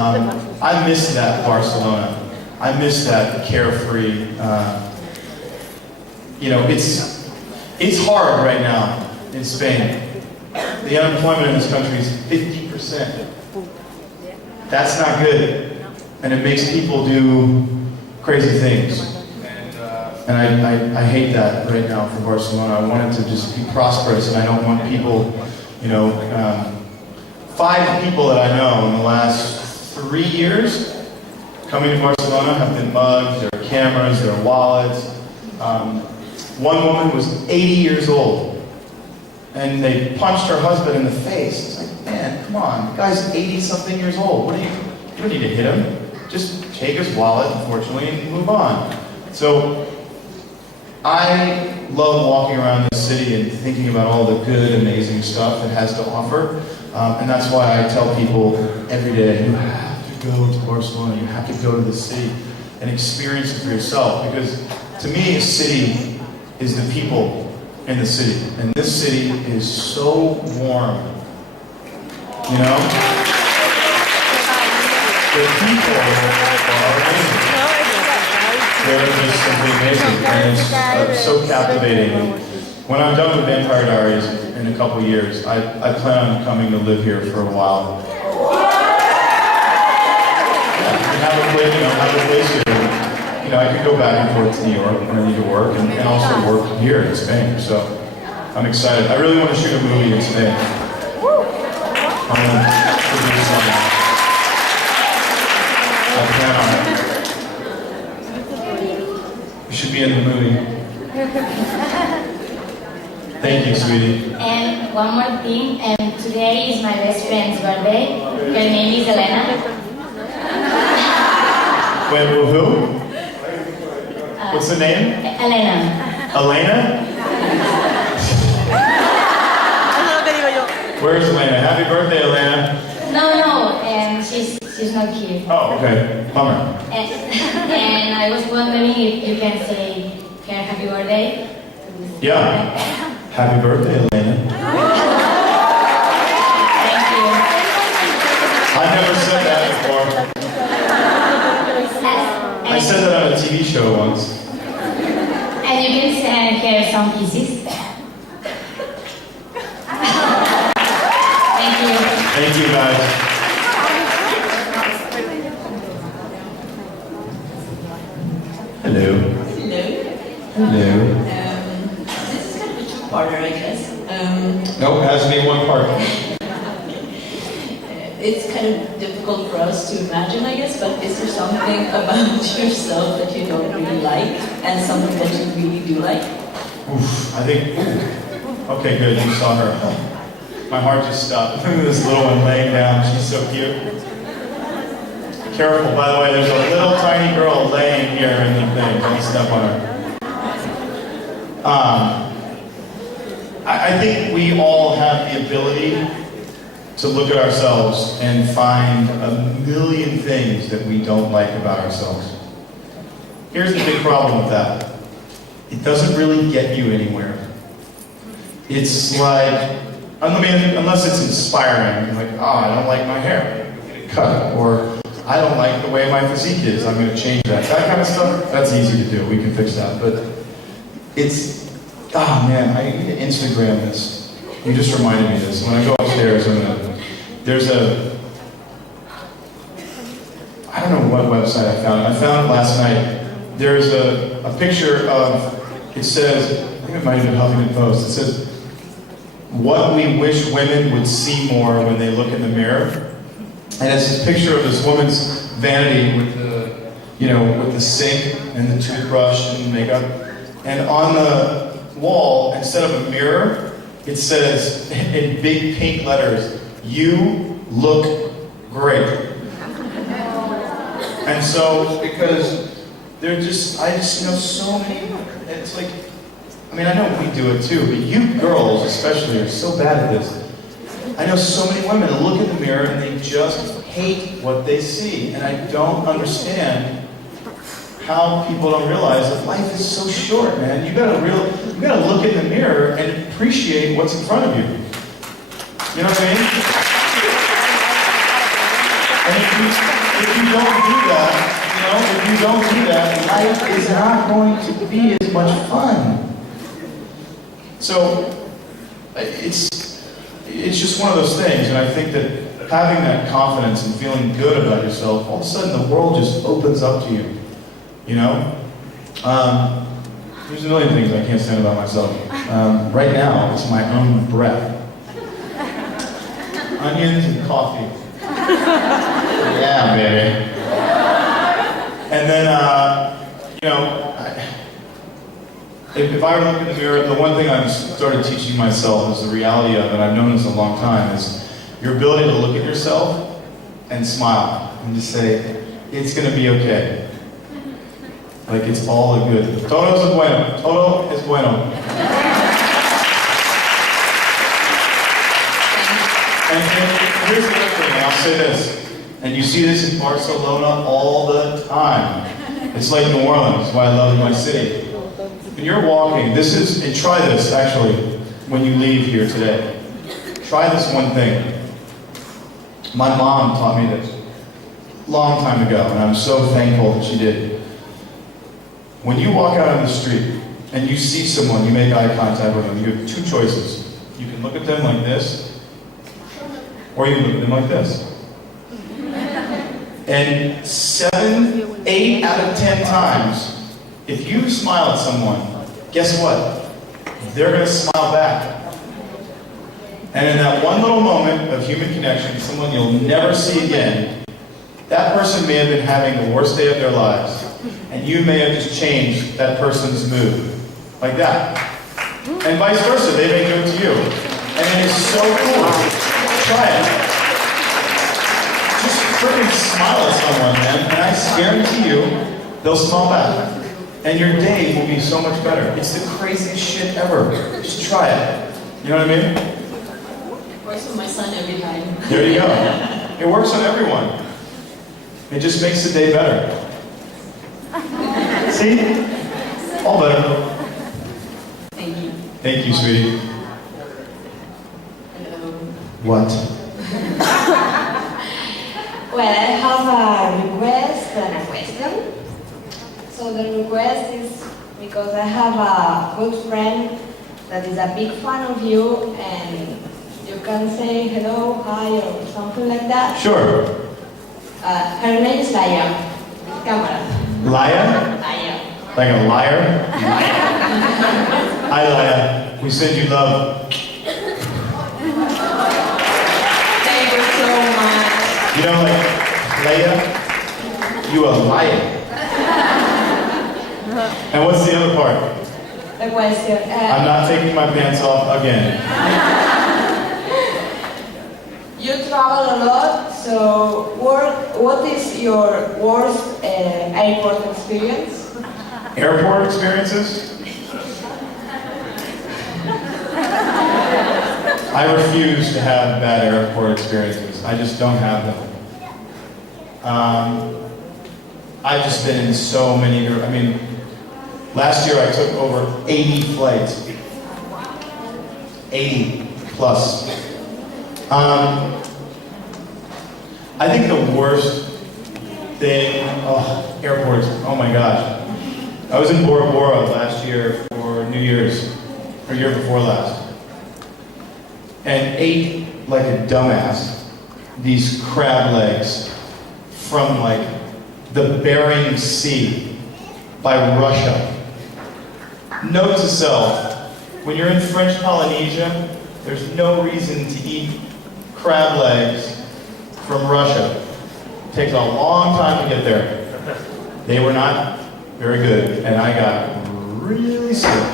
I miss that Barcelona. I miss that carefree. You know, it's hard right now in Spain. The unemployment in this country is 50%. That's not good, and it makes people do crazy things. And I hate that right now for Barcelona. I want it to just be prosperous, and I don't want people, you know, 5 people that I know in the last 3 years coming to Barcelona have been mugged, their cameras, their wallets. One woman was 80 years old, and they punched her husband in the face. It's like, man, come on, the guy's 80-something years old. You don't need to hit him. Just take his wallet, unfortunately, and move on. So, I love walking around this city and thinking about all the good, amazing stuff it has to offer. And that's why I tell people every day, you have to go to Barcelona, you have to go to the city and experience it for yourself. Because to me, a city is the people in the city. And this city is so warm. You know? The people are amazing. They're just simply amazing. And it's so captivating. When I'm done with Vampire Diaries in a couple years, I plan on coming to live here for a while. Yeah, have a place here. You know, I could go back and forth to New York when I need to work, and also work here in Spain. So I'm excited. I really want to shoot a movie in Spain. I'm going to produce something. I plan on it. You should be in the movie. Thank you, sweetie. And one more thing, and today is my best friend's birthday. Her name is Elena. Wait, who? What's the name? Elena. Elena? Where's Elena? Happy birthday, Elena. No, she's not here. Oh, okay. Bummer. And I was wondering if you can say her happy birthday. Yeah. Happy birthday, Elena. Thank you. I've never said that before. I said that on a TV show once. And you can send her some kisses. Thank you. Thank you, guys. Hello. Hello. Hello. This is kind of a two-parter, I guess. Nope, it has to be one part. It's kind of difficult for us to imagine, I guess, but is there something about yourself that you don't really like, and something that you really do like? Oof, I think, okay, good, you saw her. My heart just stopped. Look at this little one laying down, she's so cute. Careful, by the way, there's a little tiny girl laying here in the thing, don't step on her. I think we all have the ability to look at ourselves and find a million things that we don't like about ourselves. Here's the big problem with that. It doesn't really get you anywhere. It's like, unless it's inspiring, like, oh, I don't like my hair, I'm gonna get it cut, or I don't like the way my physique is, I'm gonna change that. That kind of stuff, that's easy to do, we can fix that. But it's, oh man, I need to Instagram this. You just reminded me of this. When I go upstairs, there's a, I don't know what website I found. I found it last night. There's a picture of, it says, I think it might have been Huffington Post, it says, what we wish women would see more when they look in the mirror. And it's this picture of this woman's vanity with the, you know, with the sink and the toothbrush and makeup. And on the wall, instead of a mirror, it says in big pink letters, "You look great." And so, because they're just, I just know so many, it's like, I mean, I know we do it too, but you girls especially are so bad at this. I know so many women that look in the mirror and they just hate what they see. And I don't understand how people don't realize that life is so short, man. You gotta look in the mirror and appreciate what's in front of you. You know what I mean? And if you don't do that, if you don't do that, life is not going to be as much fun. So, it's just one of those things, and I think that having that confidence and feeling good about yourself, all of a sudden the world just opens up to you, There's a million things I can't stand about myself. Right now, it's my own breath. Onions and coffee. Yeah, baby. And then, if I were to look in the mirror, the one thing I've started teaching myself is the reality of, and I've known this a long time, is your ability to look at yourself and smile and just say, it's going to be okay. Like it's all good. Todo es bueno. Todo es bueno. And here's the other thing, and I'll say this, and you see this in Barcelona all the time. It's like New Orleans, that's why I love my city. When you're walking, and try this actually, when you leave here today. Try this one thing. My mom taught me this a long time ago, and I'm so thankful that she did. When you walk out on the street, and you see someone, you make eye contact with them, you have two choices. You can look at them like this, or you can look at them like this. And 7, 8 out of 10 times, if you smile at someone, guess what? They're going to smile back. And in that one little moment of human connection, someone you'll never see again, that person may have been having the worst day of their lives, and you may have just changed that person's mood. Like that. And vice versa, they may do it to you. And it is so cool. Try it. Just freaking smile at someone, man, and I guarantee you, they'll smile back. And your day will be so much better. It's the craziest shit ever. Just try it. You know what I mean? It works with my son every time. There you go. It works on everyone. It just makes the day better. See? All better. Thank you. Thank you, sweetie. Hello. What? Well, I have a request and a question. So the request is because I have a good friend that is a big fan of you, and you can say hello, hi, or something like that. Sure. Her name is Laia. Camera. Liar? Laia. Like a liar? Hi, Liar. We send you love. Thank you so much. You know, like, Leia, you a liar. And what's the other part? The question. I'm not taking my pants off again. You travel a lot, so what is your worst airport experience? Airport experiences? I refuse to have bad airport experiences. I just don't have them. I've just been in so many, last year I took over 80 flights. 80 plus. I think the worst thing, airports, oh my gosh. I was in Bora Bora last year for New Year's, or year before last, and ate like a dumbass these crab legs from like the Bering Sea by Russia. Note to self, when you're in French Polynesia, there's no reason to eat crab legs from Russia. It takes a long time to get there. They were not very good, and I got really sick.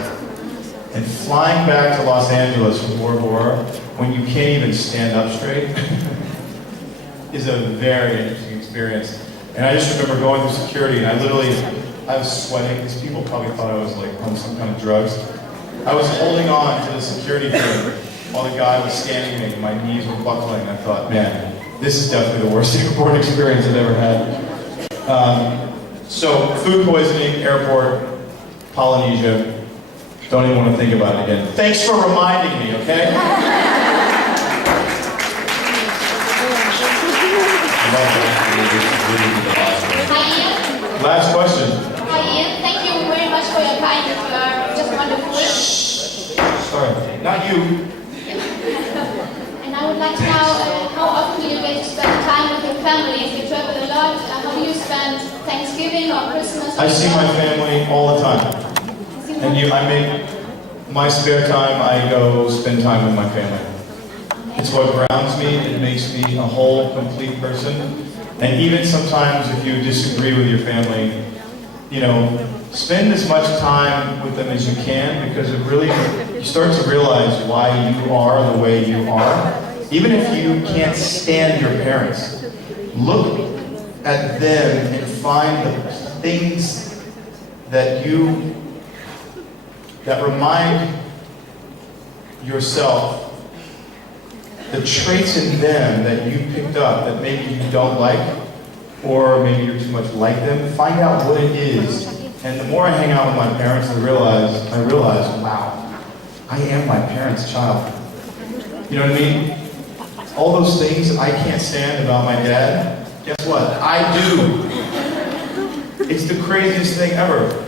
And flying back to Los Angeles from Bora Bora, when you can't even stand up straight, is a very interesting experience. And I just remember going through security, and I was sweating. These people probably thought I was like on some kind of drugs. I was holding on to the security thing while the guy was scanning me, and my knees were buckling. And I thought, man, this is definitely the worst airport experience I've ever had. So, food poisoning, airport, Polynesia. Don't even want to think about it again. Thanks for reminding me, okay? I love that. really be the last one. Hi Ian. Last question. Hi Ian. Thank you very much for your kindness. You are just wonderful. Sorry, not you. And I would like to know how often do you get to spend time with your family? If you travel a lot, how do you spend Thanksgiving or Christmas? I see my family all the time. And I make my spare time, I go spend time with my family. It's what grounds me, it makes me a whole, complete person. And even sometimes if you disagree with your family, you know, spend as much time with them as you can, because it really, you start to realize why you are the way you are. Even if you can't stand your parents, look at them and find the things that remind yourself, the traits in them that you picked up that maybe you don't like, or maybe you're too much like them. Find out what it is. And the more I hang out with my parents, I realize, wow, I am my parents' child. You know what I mean? All those things I can't stand about my dad, guess what? I do. It's the craziest thing ever.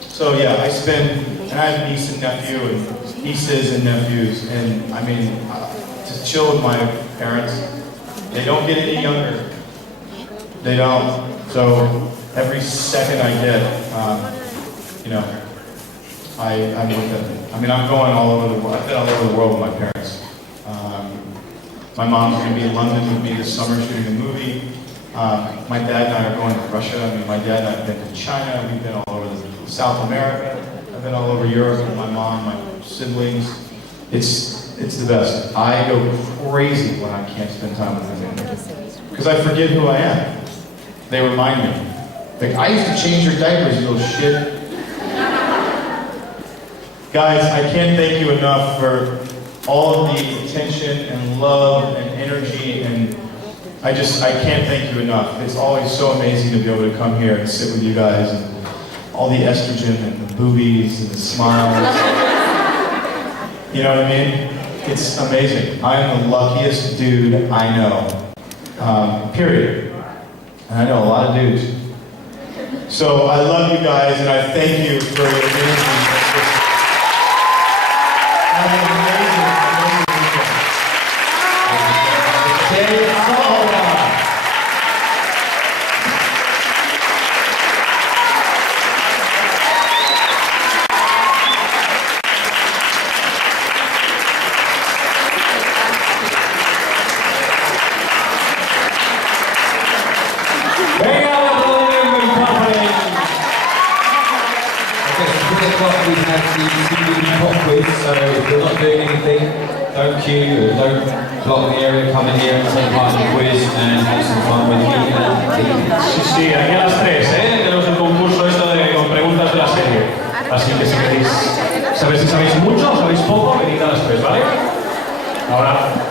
So yeah, and I have niece and nephew, and nieces and nephews, and I mean, to chill with my parents. They don't get any younger. They don't. So every second I get, you know, I'm with them. I mean, I'm going all over the world. I've been all over the world with my parents. My mom's going to be in London with me this summer shooting a movie. My dad and I are going to Russia. I mean, my dad and I have been to China. We've been all over South America. I've been all over Europe with my mom, my siblings. It's the best. I go crazy when I can't spend time with my family, because I forget who I am. They remind me. Like, I used to change your diapers, you little shit. Guys, I can't thank you enough for all of the attention and love and energy, and I can't thank you enough. It's always so amazing to be able to come here and sit with you guys, and all the estrogen and the boobies and the smiles. You know what I mean? It's amazing. I am the luckiest dude I know. Period. And I know a lot of dudes. So I love you guys, and I thank you for your energy. Have an amazing weekend. Stay strong. We have the TV pop quiz, so if you're not doing anything, don't queue or don't block the area, come in here and take part in the quiz and have some fun with me and the Sí, sí, aquí a las 3, tenemos el concurso esto con preguntas de la serie. Así que si queréis saber si sabéis mucho o sabéis poco, venid a las 3, ¿vale? Ahora.